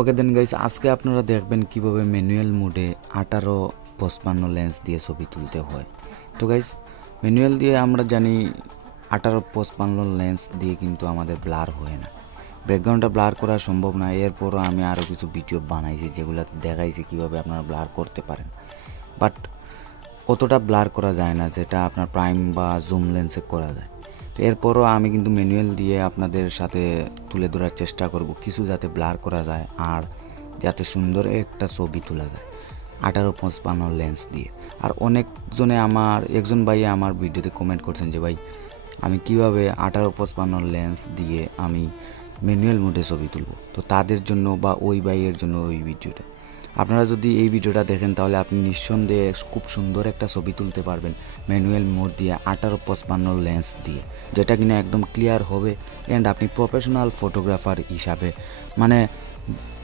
ওকে দেন guys, আজকে আপনারা দেখবেন কিভাবে ম্যানুয়াল মোডে 18-55 লেন্স দিয়ে ছবি তুলতে হয়। তো গাইস, ম্যানুয়াল দিয়ে আমরা জানি 18-55 লেন্স দিয়ে কিন্তু আমাদের ব্লার হয় না, ব্যাকগ্রাউন্ডটা ব্লার করা সম্ভব না। এরপরও আমি আরও কিছু ভিডিও বানাইছি যেগুলোতে দেখাইছি কীভাবে আপনারা ব্লার করতে পারেন, বাট অতটা ব্লার করা যায় না যেটা আপনার প্রাইম বা জুম লেন্সে করা যায়। তো এরপরও আমি কিন্তু ম্যানুয়াল দিয়ে আপনাদের সাথে তুলে ধরার চেষ্টা করব কিছু যাতে ব্লার করা যায় আর যাতে সুন্দর একটা ছবি তোলা যায় 18-55 লেন্স দিয়ে। আর একজন ভাই আমার ভিডিওতে কমেন্ট করছেন যে ভাই আমি কিভাবে 18-55 লেন্স দিয়ে আমি ম্যানুয়াল মোডে ছবি তুলব। তো তাদের জন্য বা ওই ভাইয়ের জন্য ওই ভিডিওটা, আপনারা যদি এই ভিডিওটা দেখেন তাহলে আপনি নিঃসন্দেহে খুব সুন্দর একটা ছবি তুলতে পারবেন ম্যানুয়াল মোড দিয়ে 18-55 লেন্স দিয়ে, যেটা কিনা একদম ক্লিয়ার হবে অ্যান্ড আপনি প্রফেশনাল ফটোগ্রাফার হিসাবে মানে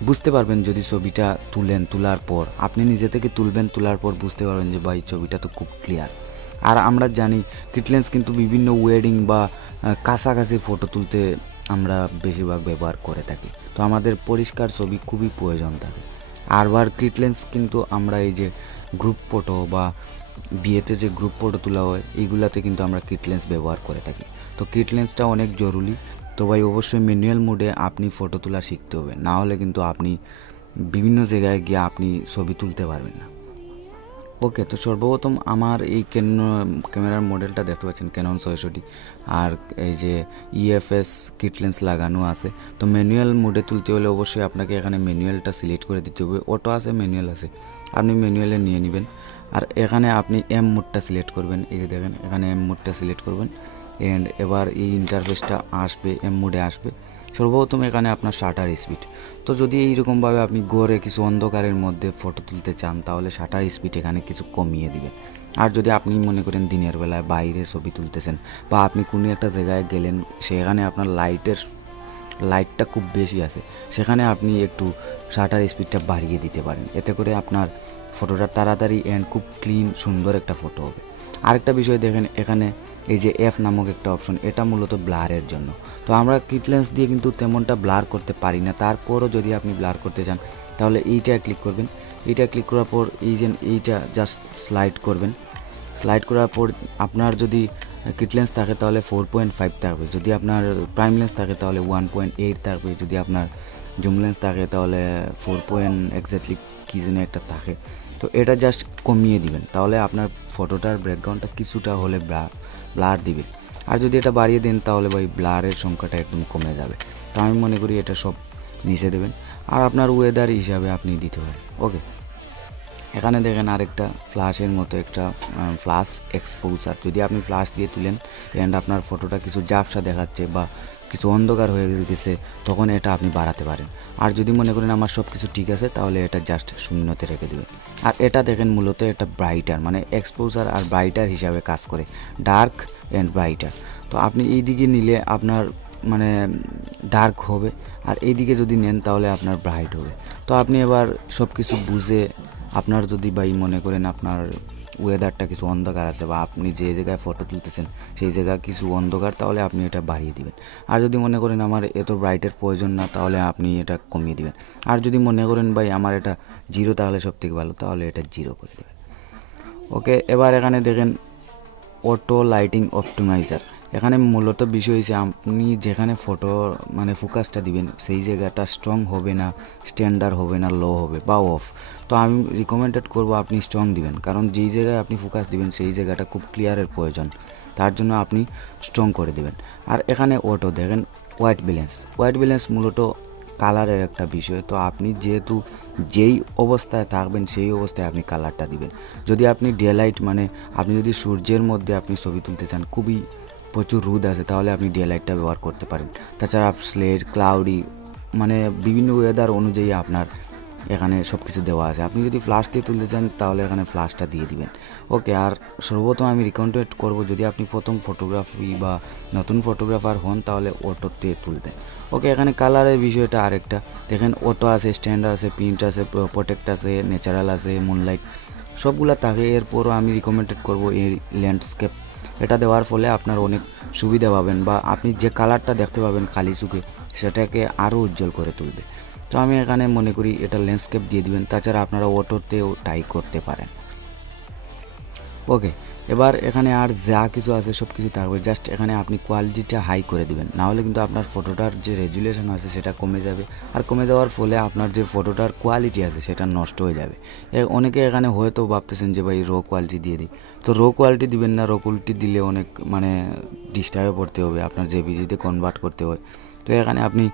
বুঝতে পারবেন। যদি ছবিটা তোলার পর আপনি নিজে থেকে তোলার পর বুঝতে পারবেন যে ভাই ছবিটা তো খুব ক্লিয়ার। আর আমরা জানি কিট লেন্স কিন্তু বিভিন্ন ওয়েডিং বা কাছাকাছি ফটো তুলতে আমরা বেশিরভাগ ব্যবহার করে থাকি। তো আমাদের পরিষ্কার ছবি খুবই প্রয়োজন থাকে। আরবার কিট লেন্স কিন্তু আমরা এই যে গ্রুপ ফটো বা বিয়েতে যে গ্রুপ ফটো তোলা হয় এইগুলাতে কিন্তু আমরা কিট লেন্স ব্যবহার করে থাকি। তো কিট লেন্সটা অনেক জরুরি। তো ভাই অবশ্যই ম্যানুয়াল মোডে আপনি ফটো তোলা শিখতে হবে, না হলে কিন্তু আপনি বিভিন্ন জায়গায় গিয়ে আপনি ছবি তুলতে পারবেন না। ওকে, তো সর্বপ্রথম আমার এই ক্যামেরার মডেলটা দেখতে পাচ্ছেন ক্যানন 660, আর এই যে ইএফএস কিট লেন্স লাগানো আছে। তো ম্যানুয়াল মোডে তুলতে হলে অবশ্যই আপনাকে এখানে ম্যানুয়ালটা সিলেক্ট করে দিতে হবে। অটো আছে, ম্যানুয়াল আছে, আপনি ম্যানুয়ালে নিয়ে নেবেন। আর এখানে আপনি এম মোডটা সিলেক্ট করবেন। এই যে দেখেন এখানে এম মোডটা সিলেক্ট করবেন অ্যান্ড এবার এই ইন্টারফেসটা আসবে, এম মোডে আসবে। সর্বপ্রথম এখানে আপনার শাটার স্পিড। তো যদি এইরকমভাবে আপনি গড়ে কিছু অন্ধকারের মধ্যে ফটো তুলতে চান তাহলে শাটার স্পিড এখানে কিছু কমিয়ে দিবেন। আর যদি আপনি মনে করেন দিনের বেলায় বাইরে ছবি তুলতেছেন বা আপনি কোনো একটা জায়গায় গেলেন সেখানে আপনার লাইটটা খুব বেশি আছে, সেখানে আপনি একটু শাটার স্পিডটা বাড়িয়ে দিতে পারেন। এতে করে আপনার ফটোটা তাড়াতাড়ি অ্যান্ড খুব ক্লিন সুন্দর একটা ফটো হবে। আরেকটা বিষয় দেখেন এখানে এই যে এফ নামক একটা অপশন, এটা মূলত ব্লারের জন্য। তো আমরা কিট লেন্স দিয়ে কিন্তু তেমনটা ব্লার করতে পারি না, তারপরও যদি আপনি ব্লার করতে চান তাহলে এইটা ক্লিক করবেন। এইটা ক্লিক করার পর এইটা জাস্ট স্লাইড করবেন। স্লাইড করার পর আপনার যদি কিট লেন্স থাকে তাহলে 4.5 থাকবে, যদি আপনার প্রাইম লেন্স থাকে তাহলে 1.8 থাকবে, যদি আপনার জুম লেন্স থাকে তাহলে 4 এক্স্যাক্টলি কী যেন একটা থাকে। তো এটা জাস্ট কমিয়ে দিবেন, তাহলে আপনার ফটোটার ব্যাকগ্রাউন্ডটা কিছুটা হলে ব্লার দিবে। আর যদি এটা বাড়িয়ে দেন তাহলে ভাই ব্লারের সংখ্যাটা একদম কমে যাবে। তো আমি মনে করি এটা সব নিচে দেবেন আর আপনার ওয়েদার হিসাবে আপনি দিতে পারেন। ওকে, এখানে দেখেন আরেকটা ফ্ল্যাশের মতো একটা ফ্ল্যাশ এক্সপোজার। যদি আপনি ফ্ল্যাশ দিয়ে তুলেন অ্যান্ড আপনার ফটোটা কিছু ঝাপসা দেখাচ্ছে বা কিছু অন্ধকার হয়ে গেছে তখন এটা আপনি বাড়াতে পারেন। আর যদি মনে করেন আমার সব কিছু ঠিক আছে তাহলে এটা জাস্ট শূন্যতে রেখে দেবেন। আর এটা দেখেন মূলত এটা ব্রাইটার মানে এক্সপোজার আর ব্রাইটার হিসাবে কাজ করে, ডার্ক অ্যান্ড ব্রাইটার। তো আপনি এই দিকে নিলে আপনার মানে ডার্ক হবে, আর এই দিকে যদি নেন তাহলে আপনার ব্রাইট হবে। তো আপনি এবার সব কিছু বুঝে আপনার যদি ভাই মনে করেন আপনার ওয়েদারটা কিছু অন্ধকার আছে বা আপনি যে জায়গায় ফটো তুলতেছেন সেই জায়গায় কিছু অন্ধকার, তাহলে আপনি এটা বাড়িয়ে দিবেন। আর যদি মনে করেন আমার এত ব্রাইটের প্রয়োজন না তাহলে আপনি এটা কমিয়ে দিবেন। আর যদি মনে করেন ভাই আমার এটা জিরো তাহলে সবথেকে ভালো, তাহলে এটা জিরো করে দেবেন। ওকে, এবার এখানে দেখেন অটো লাইটিং অপটিমাইজার। এখানে মূলত বিষয় হচ্ছে আপনি যেখানে ফটো মানে ফোকাসটা দিবেন সেই জায়গাটা স্ট্রং হবে না, স্ট্যান্ডার্ড হবে না, লো হবে বা অফ। তো আমি রিকমেন্ডেড করব আপনি স্ট্রং দিবেন, কারণ যেই জায়গায় আপনি ফোকাস দিবেন সেই জায়গাটা খুব ক্লিয়ারের প্রয়োজন, তার জন্য আপনি স্ট্রং করে দিবেন। আর এখানে অটো দেখেন হোয়াইট ব্যালেন্স মূলত কালারের একটা বিষয়। তো আপনি যেহেতু যেই অবস্থায় থাকবেন সেই অবস্থায় আপনি কালারটা দিবেন। যদি আপনি ডে লাইট মানে আপনি যদি সূর্যের মধ্যে আপনি ছবি তুলতে চান, খুবই প্রচুর রোদ আছে, তাহলে আপনি ডে লাইটটা ব্যবহার করতে পারেন। তাছাড়া স্লেট ক্লাউডি মানে বিভিন্ন ওয়েদার অনুযায়ী আপনার এখানে সব কিছু দেওয়া আছে। আপনি যদি ফ্ল্যাশ দিয়ে তুলতে চান তাহলে এখানে ফ্ল্যাশটা দিয়ে দিবেন। ওকে, আর সর্বপ্রথম আমি রিকমেন্ড করব যদি আপনি প্রথম ফটোগ্রাফি বা নতুন ফটোগ্রাফার হন তাহলে অটোতে তুলবেন। ওকে, এখানে কালারের বিষয়টা আরেকটা দেখেন, অটো আছে, স্ট্যান্ডার্ড আছে, প্রিন্ট আছে, প্রোটেক্ট আছে, ন্যাচারাল আছে, মুনলাইট সবগুলা থাকে। এরপরও আমি রিকমেন্ডেড করব এই ল্যান্ডস্কেপ। এটা দেওয়ার ফলে আপনার অনেক সুবিধা পাবেন বা আপনি যে কালারটা দেখতে পাবেন খালি চোখে সেটাকে আরও উজ্জ্বল করে তুলবে। তো আমি এখানে মনে করি এটা ল্যান্ডস্কেপ দিয়ে দিবেন, তাছাড়া আপনারা অটোতেও টাই করতে পারেন। ওকে, এবার এখানে আর যা কিছু আছে সব কিছু থাকবে, জাস্ট এখানে আপনি কোয়ালিটিটা হাই করে দিবেন, নাহলে কিন্তু আপনার ফটোটার যে রেজুলেশন আছে সেটা কমে যাবে, আর কমে যাওয়ার ফলে আপনার যে ফটোটার কোয়ালিটি আছে সেটা নষ্ট হয়ে যাবে। অনেকে এখানে হয়তো ভাবতেছেন যে ভাই র কোয়ালিটি দিয়ে দিই, তো র কোয়ালিটি দিবেন না, র কোয়ালিটি দিলে অনেক মানে ডিস্টার্বে পড়তে হবে, আপনার জেপিজিতে কনভার্ট করতে হয়। তো এখানে আপনি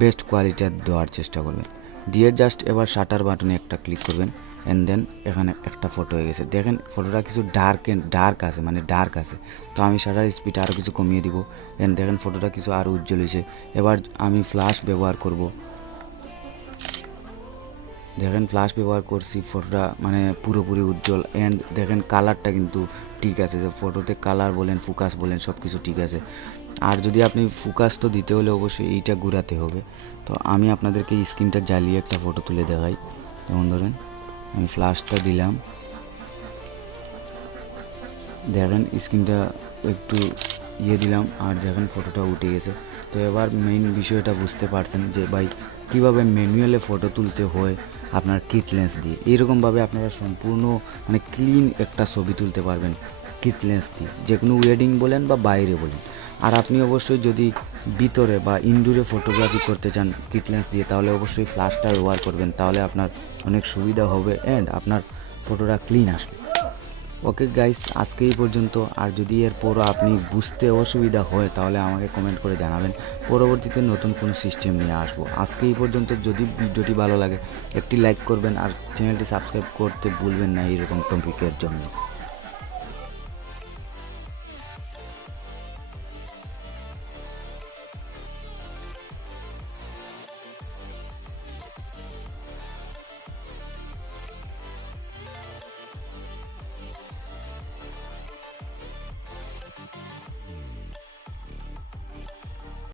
বেস্ট কোয়ালিটি দেওয়ার চেষ্টা করবেন, দিয়ে জাস্ট এবার শাটার বাটনে একটা ক্লিক করবেন, অ্যান্ড দেন এখানে একটা ফটো হয়ে গেছে। দেখেন ফটোটা কিছু ডার্ক আছে, মানে ডার্ক আছে, তো আমি শাটার স্পিড আরও কিছু কমিয়ে দিব, অ্যান্ড দেখেন ফটোটা কিছু আরও উজ্জ্বল হয়েছে। এবার আমি ফ্ল্যাশ ব্যবহার করব, দেখেন ফ্ল্যাশ ব্যবহার করছি, ফটোটা মানে পুরোপুরি উজ্জ্বল, অ্যান্ড দেখেন কালারটা কিন্তু ঠিক আছে, যে ফটোতে কালার বলেন ফোকাস বলেন সব কিছু ঠিক আছে। আর যদি আপনি ফোকাস তো দিতে হলে অবশ্যই এইটা ঘুরাতে হবে। তো আমি আপনাদেরকে স্ক্রিনটা জ্বালিয়ে একটা ফটো তুলে দেখাই। যেমন ধরেন আমি ফ্ল্যাশটা দিলাম, দেখেন স্ক্রিনটা একটু দিলাম, আর দেখেন ফটোটা উঠে গেছে। তো এবার মেইন বিষয়টা বুঝতে পারছেন যে ভাই কীভাবে ম্যানুয়ালে ফটো তুলতে হয় আপনার কিট লেন্স দিয়ে। এইরকমভাবে আপনারা সম্পূর্ণ মানে ক্লিন একটা ছবি তুলতে পারবেন কিট লেন্স দিয়ে, যে কোনো ওয়েডিং বলেন বা বাইরে বলেন। আর আপনি অবশ্যই যদি ভিতরে বা ইনডোরে ফটোগ্রাফি করতে চান কিট লেন্স দিয়ে, তাহলে অবশ্যই ফ্ল্যাশটা ব্যবহার করবেন, তাহলে আপনার অনেক সুবিধা হবে অ্যান্ড আপনার ফটোটা ক্লিন আসবে। ওকে গাইস, আজকে এই পর্যন্ত। আর যদি এরপরও আপনি বুঝতে অসুবিধা হয় তাহলে আমাকে কমেন্ট করে জানাবেন, পরবর্তীতে নতুন কোনো সিস্টেম নিয়ে আসবো। আজকে এই পর্যন্ত। যদি ভিডিওটি ভালো লাগে একটি লাইক করবেন, আর চ্যানেলটি সাবস্ক্রাইব করতে ভুলবেন না এইরকম টপিকের জন্য।